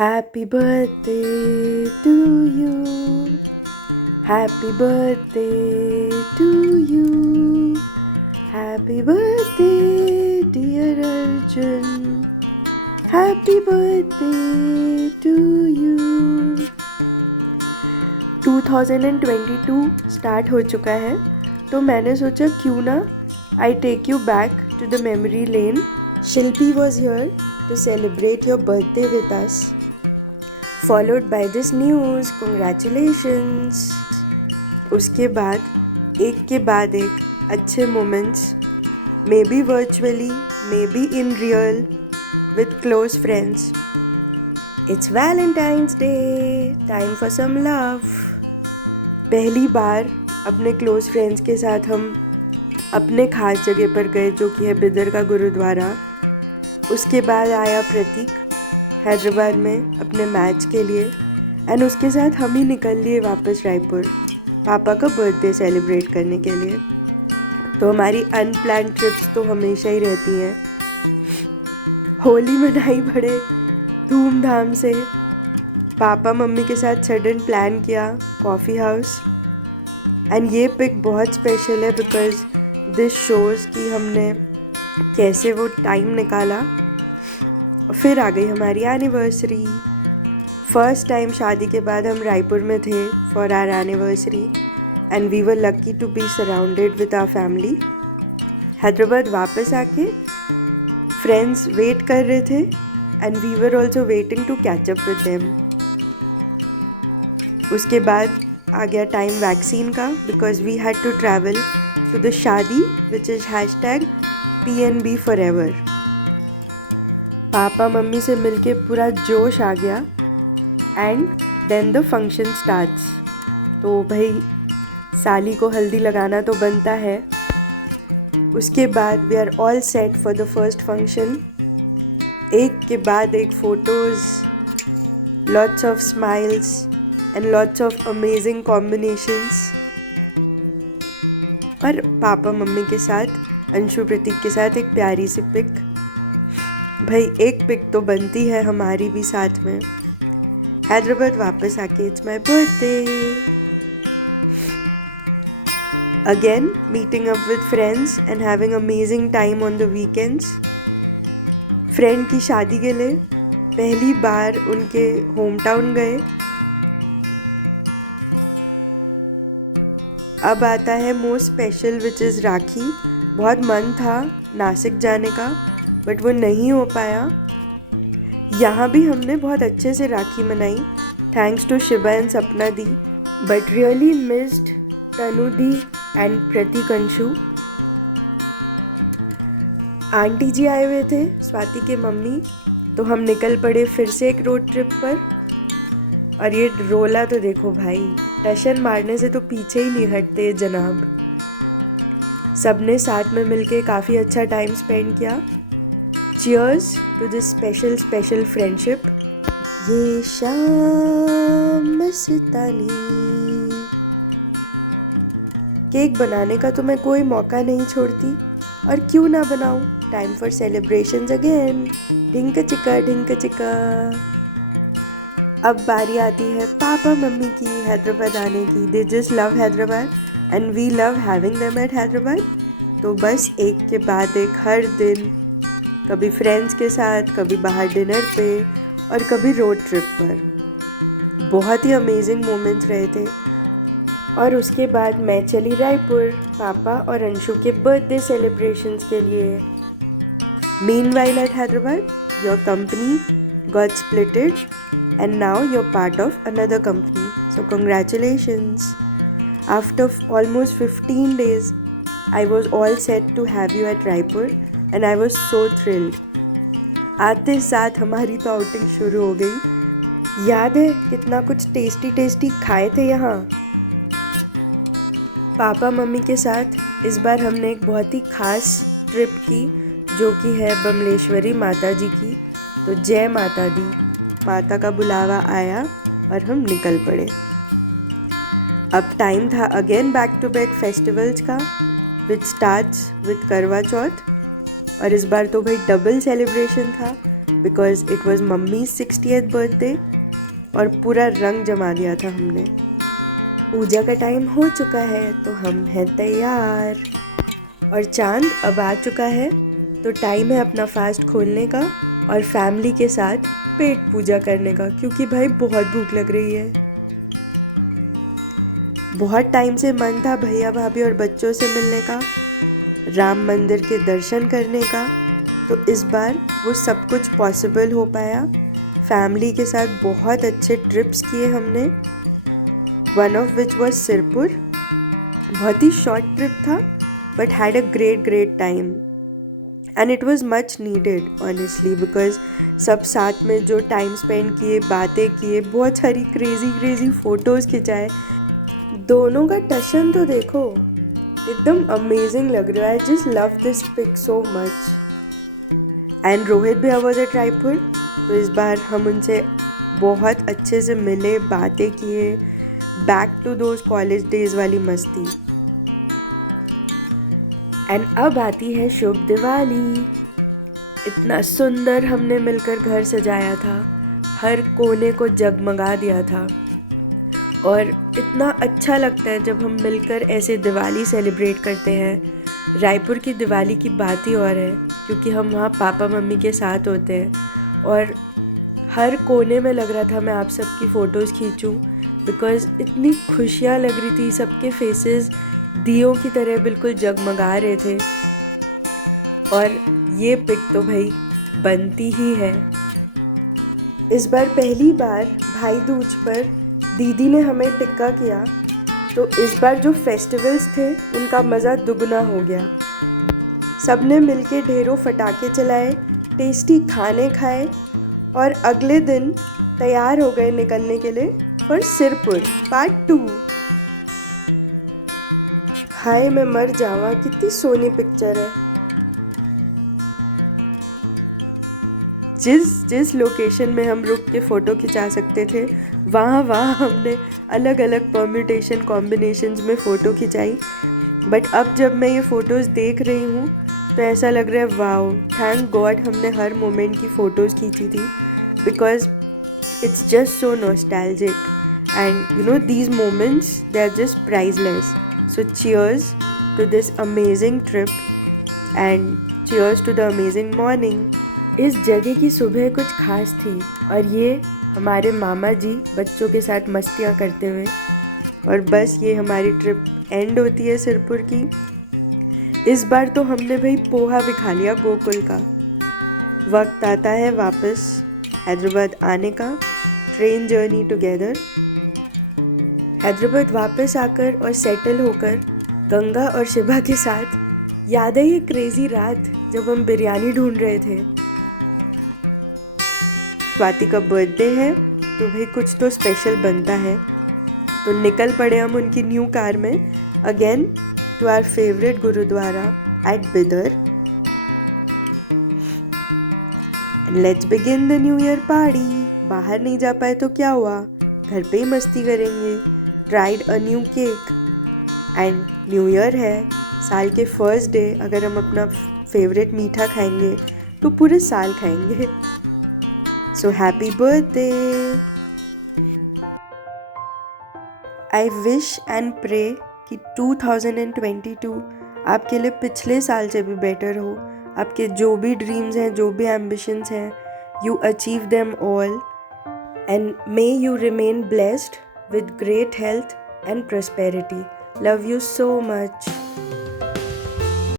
Happy birthday to you. Happy birthday to you. Happy birthday, dear Arjun. Happy birthday to you. 2022 start हो चुका है, तो मैंने सोचा क्यों ना I take you back to the memory lane. Shilpi was here to celebrate your birthday with us. Followed by this news, congratulations. उसके बाद एक के बाद एक अच्छे moments, maybe virtually, maybe in real, with close friends. It's Valentine's Day, time for some love. पहली बार अपने close friends के साथ हम अपने खास जगह पर गए, जो कि है बिदर का गुरुद्वारा. उसके बाद आया प्रतीक हैदराबाद में अपने मैच के लिए, एंड उसके साथ हम ही निकल लिए वापस रायपुर पापा का बर्थडे सेलिब्रेट करने के लिए. तो हमारी अनप्लान्ड ट्रिप्स तो हमेशा ही रहती हैं. होली मनाई बड़े धूमधाम से. पापा मम्मी के साथ सडन प्लान किया कॉफ़ी हाउस, एंड ये पिक बहुत स्पेशल है बिकॉज दिस शोज़ कि हमने कैसे वो टाइम निकाला. फिर आ गई हमारी एनिवर्सरी. फर्स्ट टाइम शादी के बाद हम रायपुर में थे for our anniversary, and we were lucky to be surrounded with our family. Hyderabad वापस आके फ्रेंड्स वेट कर रहे थे, and we were also waiting to catch up with them. उसके बाद आ गया टाइम वैक्सीन का, because we had to travel to the shaadi which is #PNB forever. पापा मम्मी से मिलके पूरा जोश आ गया, and then the function starts. तो भाई साली को हल्दी लगाना तो बनता है. उसके बाद we are all set for the first function. एक के बाद एक photos, lots of smiles and lots of amazing combinations. और पापा मम्मी के साथ अंशु प्रतीक के साथ एक प्यारी सी पिक. भाई एक पिक तो बनती है हमारी भी साथ में. हैदराबाद वापस आके it's my birthday. Again meeting up with friends and having amazing time on the weekends. Friend की शादी के लिए पहली बार उनके होम टाउन गए. अब आता है मोस्ट स्पेशल विच इज़ राखी. बहुत मन था नासिक जाने का, बट वो नहीं हो पाया. यहाँ भी हमने बहुत अच्छे से राखी मनाई, thanks to Shiva and Sapna di, but really missed Tanu di and Prateek Anshu. Aunty ji आए हुए थे, स्वाति के मम्मी, तो हम निकल पड़े फिर से एक रोड ट्रिप पर. और ये रोला तो देखो भाई, टशन मारने से तो पीछे ही नहीं हटते जनाब. सबने साथ में मिलके काफ़ी अच्छा टाइम स्पेंड किया. Cheers to this special friendship. ये शाम मस्तानी. केक बनाने का तो मैं कोई मौका नहीं छोड़ती, और क्यों ना बनाऊं. Time for celebrations again. Dhinka Chika. अब बारी आती है पापा मम्मी की हैदराबाद आने की. They just love Hyderabad and we love having them at Hyderabad. तो बस एक के बाद एक हर दिन, कभी फ्रेंड्स के साथ, कभी बाहर डिनर पे, और कभी रोड ट्रिप पर. बहुत ही अमेजिंग मोमेंट्स रहे थे. और उसके बाद मैं चली रायपुर पापा और अंशु के बर्थडे सेलिब्रेशंस के लिए. Meanwhile at Hyderabad your company got splitted, and now you're part of another company. So congratulations. After almost 15 days, I was all set to have you at Raipur, and I was so thrilled. आते साथ हमारी तो outing शुरू हो गई. याद है कितना कुछ टेस्टी खाए थे यहाँ. पापा मम्मी के साथ इस बार हमने एक बहुत ही खास ट्रिप की, जो कि है बमलेश्वरी माता जी की. तो जय माता दी. माता का बुलावा आया और हम निकल पड़े. अब टाइम था again back to back festivals का, विच स्टार्ट्स विद करवा चौथ. और इस बार तो भाई डबल सेलिब्रेशन था. Because it was mummy 60th birthday और पूरा रंग जमा दिया था हमने। पूजा का टाइम हो चुका है तो हम हैं तैयार और चांद अब आ चुका है, तो टाइम है अपना फास्ट खोलने का और फैमिली के साथ पेट पूजा करने का, क्योंकि भाई बहुत भूख लग रही है। बहुत टाइम से मन था भैया भाभी और बच्चों से मिलने का, राम मंदिर के दर्शन करने का, तो इस बार वो सब कुछ पॉसिबल हो पाया। फैमिली के साथ बहुत अच्छे ट्रिप्स किए हमने, one of which was Sirpur. बहुत ही शॉर्ट ट्रिप था but had a great time and it was much needed honestly, because सब साथ में जो टाइम स्पेंड किए, बातें किए, बहुत सारी क्रेजी फ़ोटोज़ खिंचाए। दोनों का टशन तो देखो, एकदम अमेजिंग लग रहा है। I just love this pic so much. And Rohit भी वॉज एट रायपुर, तो इस बार हम उनसे बहुत अच्छे से मिले, बातें किए, back to those college days वाली मस्ती। एंड अब आती है शुभ दिवाली। इतना सुंदर हमने मिलकर घर सजाया था, हर कोने को जगमगा दिया था और इतना अच्छा लगता है जब हम मिलकर ऐसे दिवाली सेलिब्रेट करते हैं। रायपुर की दिवाली की बात ही और है, क्योंकि हम वहाँ पापा मम्मी के साथ होते हैं और हर कोने में लग रहा था मैं आप सबकी फ़ोटोज़ खींचूं, बिकॉज़ इतनी खुशियाँ लग रही थी, सबके फेसेस दियों की तरह बिल्कुल जगमगा रहे थे। और ये पिक तो भाई बनती ही है। इस बार पहली बार भाई दूज पर दीदी ने हमें टिक्का किया, तो इस बार जो फेस्टिवल्स थे उनका मज़ा दुगना हो गया। सब ने मिलके ढेरों फटाके चलाए, टेस्टी खाने खाए और अगले दिन तैयार हो गए निकलने के लिए फॉर सिरपुर पार्ट 2। हाय मैं मर जावा, कितनी सोनी पिक्चर है। जिस लोकेशन में हम रुक के फ़ोटो खिंचा सकते थे वहाँ हमने अलग अलग परम्यूटेशन कॉम्बिनेशंस में फ़ोटो खिंचाई। बट अब जब मैं ये फ़ोटोज़ देख रही हूँ तो ऐसा लग रहा है वाओ, थैंक गॉड हमने हर मोमेंट की फ़ोटोज़ खींची थी, because it's just so nostalgic and you know these moments they are just priceless. So cheers to this amazing trip and cheers to the amazing morning. इस जगह की सुबह कुछ खास थी और ये हमारे मामा जी बच्चों के साथ मस्तियाँ करते हुए, और बस ये हमारी ट्रिप एंड होती है सिरपुर की। इस बार तो हमने भाई पोहा भी खा लिया गोकुल का। वक्त आता है वापस हैदराबाद आने का, ट्रेन जर्नी टुगेदर। हैदराबाद वापस आकर और सेटल होकर गंगा और शिभा के साथ याद है ये क्रेजी रात जब हम बिरयानी ढूंढ रहे थे। स्वाति का बर्थडे है तो भाई कुछ तो स्पेशल बनता है, तो निकल पड़े हम उनकी न्यू कार में again to our favourite gurdwara at Bidar. Let's begin the new year party. बाहर नहीं जा पाए तो क्या हुआ, घर पे ही मस्ती करेंगे। Tried a new cake and new year है, साल के फर्स्ट डे अगर हम अपना फेवरेट मीठा खाएंगे तो पूरे साल खाएंगे। So happy birthday! I wish and pray कि 2022 आपके लिए पिछले साल से भी बेटर हो। आपके जो भी ड्रीम्स हैं, जो भी एम्बिशंस हैं, you achieve them all and may you remain blessed with great health and prosperity. Love you so much.